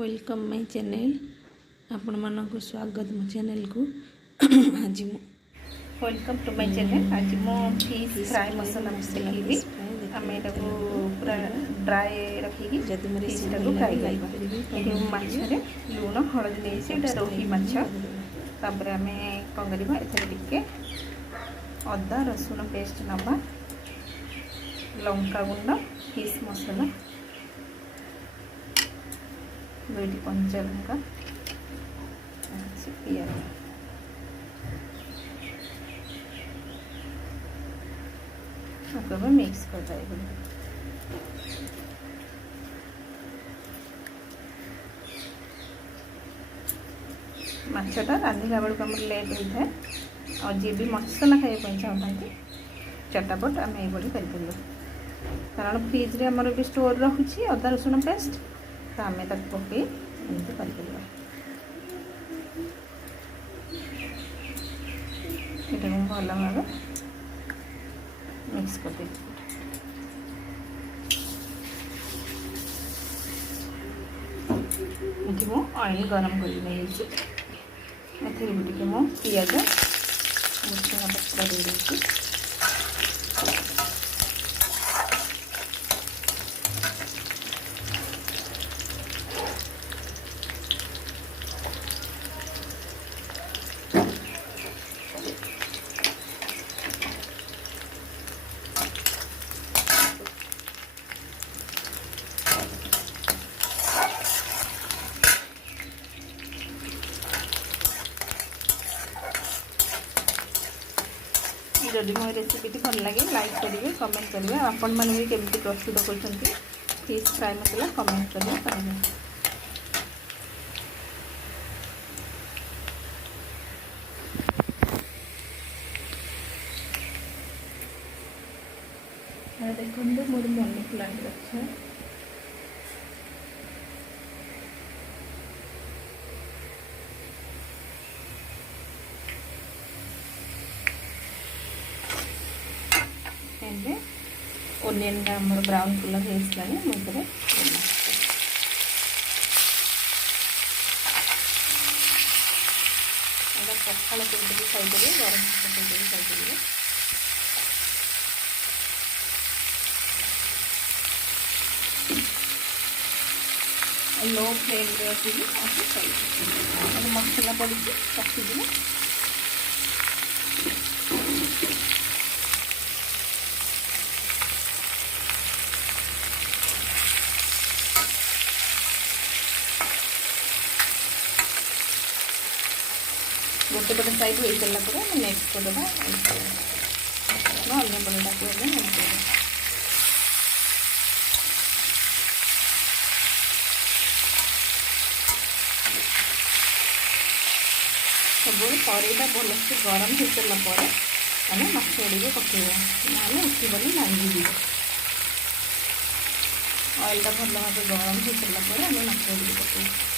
Welcome my channel आपण मानक स्वागत मो चैनल को आज वेलकम टू माय चैनल। आज मो फिश फ्राई मसाला देखी आम यहाँ पूरा ड्राए रखिकी फिश टाक फ्राई कर मछरे लुण हलदी नहीं रोही माछ तापर आम कौन करवा एथे अदा रसुण पेस्ट नवा लंका गुंड फिश मसाला दुईटी कंचा लंका पियाज मिक्स कर माछटा रांधिला बेलू आम लेट होता है और जी भी मसला खाया चाहते चटापट आम ये कर कारण फ्रिज आमर भी स्टोर रखुच्छी अदा रसुण पेस्ट तो आम तक पकई एमती कर भल भाव मिक्स कर मु ऑयल गरम कर मु पियाज भुसुंगा पत्र दे जदि मो रेसिपी भल लगे लाइक करेंगे कमेंट करेंगे आपण मैंने भी केमती प्रस्तुत कर फिश फ्राई मसला कमेंट करेंगे देखो मोर मनी प्लांट गछ ओनियन आमर ब्राउन कलर हो पखाड़ सहित खाई गरम सहित खाई लो फ्लेम रखिकी मसला पड़ी पकड़ गोटे पटे साइड हो सारा नेक्स्ट पटा अन्य पटा सब कड़ईटा भलसे गरम हो सारापर आम माछ गुड़ पकेबा ना उठबनी भांगी ऑयलटा भल भाव गरम हो सारापर आम माछ गुड़ पकेबा